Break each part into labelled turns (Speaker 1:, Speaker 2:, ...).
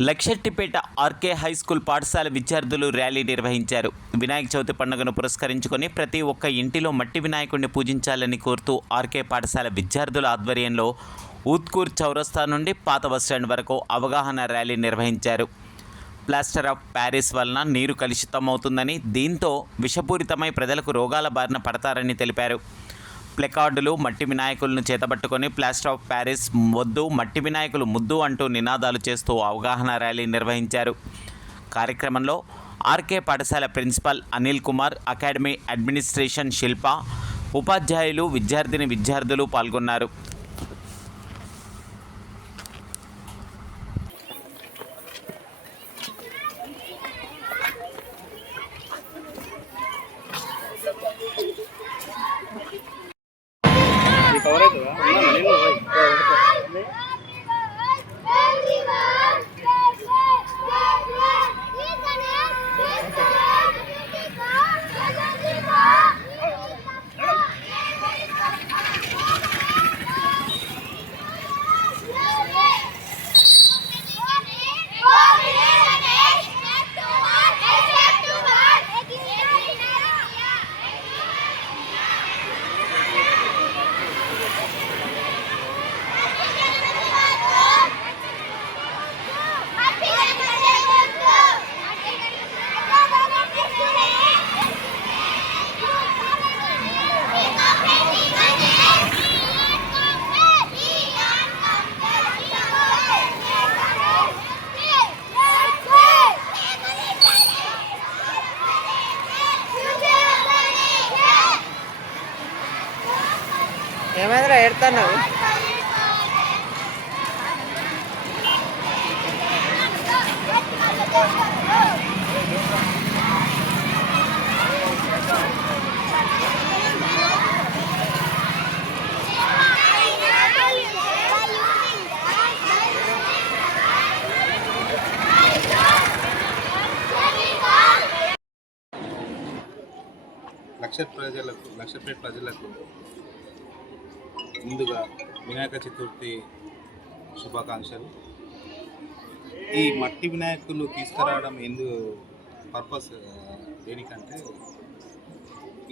Speaker 1: Luxettipet RK high school పాఠశాల విద్యార్థులు rally నిర్వహించారు. వినాయక చవితి పండుగను పురస్కరించుకొని ప్రతి ఒక్క ఇంటిలో మట్టి వినాయకుడిని పూజించాలని కోరుతూ ఆర్కే పాఠశాల విద్యార్థుల ఆధ్వర్యంలో ఊత్కూర్ చౌరస్తా నుండి పాత బస్టాండ్ వరకు అవగాహన ర్యాలీ నిర్వహించారు. ప్లాస్టర్ ఆఫ్ ప్యారిస్ వలన నీరు కలుషితమవుతుందని దీంతో విషపూరితమై ప్రజలకు రోగాల బారిన పడతారని తెలిపారు. ప్లెకార్డులు మట్టి వినాయకులను చేతబట్టుకొని ప్లాస్టర్ ఆఫ్ ప్యారిస్ వద్దు మట్టి వినాయకులు ముద్దు అంటూ నినాదాలు చేస్తూ అవగాహన ర్యాలీ నిర్వహించారు. కార్యక్రమంలో ఆర్కే పాఠశాల principal Anil Kumar academy administration Shilpa ఉపాధ్యాయులు విద్యార్థిని విద్యార్థులు పాల్గొన్నారు.
Speaker 2: ఇది కవర్ అవుతుందా
Speaker 3: పెడతాను
Speaker 2: లక్ష ప్రజలకు లక్షపేట ప్రజలకు ముందుగా వినాయక చతుర్థి శుభాకాంక్షలు. ఈ మట్టి వినాయకులు తీసుకురావడం ఎందు పర్పస్ దేనికంటే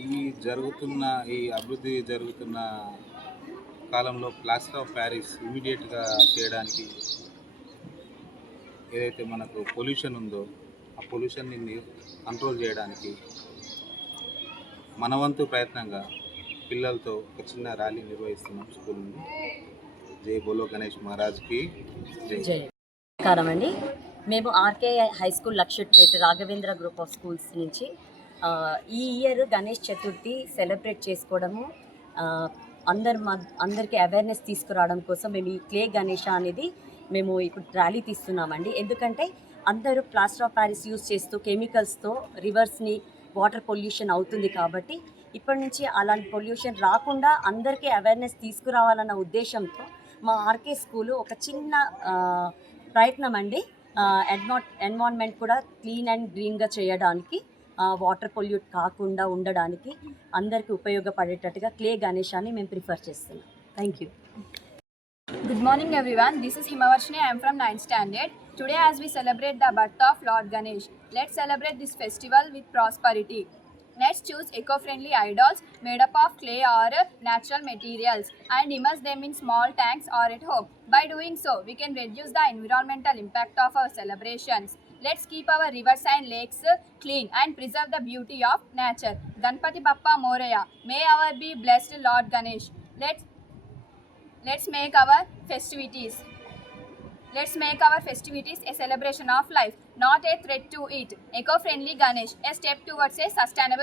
Speaker 2: ఈ జరుగుతున్న ఈ అభివృద్ధి జరుగుతున్న కాలంలో ప్లాస్టర్ ఆఫ్ ప్యారిస్ ఇమీడియట్గా చేయడానికి ఏదైతే మనకు పొల్యూషన్ ఉందో ఆ పొల్యూషన్ని కంట్రోల్ చేయడానికి మనవంతు ప్రయత్నంగా పిల్లలతో ఒక చిన్న ర్యాలీ నిర్వహిస్తున్నాం స్కూల్ నుండి. జై బోలో గణేష్ మహారాజ్కి జై.
Speaker 4: నమస్కారం అండి. మేము RK high school Luxettipet Raghavendra group of schools నుంచి ఈ ఇయర్ గణేష్ చతుర్థి సెలబ్రేట్ చేసుకోవడము అందరి మ- అందరికీ అవేర్నెస్ తీసుకురావడం కోసం మేము ఈ క్లే గణేష అనేది మేము ఇప్పుడు ర్యాలీ తీస్తున్నామండి. ఎందుకంటే అందరూ ప్లాస్టర్ ఆఫ్ ప్యారిస్ యూజ్ చేస్తూ కెమికల్స్తో రివర్స్ని వాటర్ పొల్యూషన్ అవుతుంది కాబట్టి ఇప్పటి నుంచి అలాంటి పొల్యూషన్ రాకుండా అందరికీ అవేర్నెస్ తీసుకురావాలన్న ఉద్దేశంతో మా ఆర్కే స్కూలు ఒక చిన్న ప్రయత్నం అండి. ఎన్వాట్ ఎన్వాన్మెంట్ కూడా క్లీన్ అండ్ గ్రీన్గా చేయడానికి వాటర్ పొల్యూట్ కాకుండా ఉండడానికి అందరికీ ఉపయోగపడేటట్టుగా క్లే గణేశాన్ని మేము ప్రిఫర్ చేస్తున్నాం. Thank you
Speaker 5: good morning everyone this is Himavarshini I'm from ninth standard today as we celebrate the birth of lord Ganesh let celebrate this festival with prosperity Let's choose eco-friendly idols made up of clay or natural materials and immerse them in small tanks or at home. By doing so, we can reduce the environmental impact of our celebrations. Let's keep our rivers and lakes clean and preserve the beauty of nature. Ganpati Bappa Moreya. May our be blessed Lord Ganesh. Let's Let's make our festivities. Let's make our festivities a celebration of life, not a threat to it. Eco-friendly Ganesh, a step towards a sustainable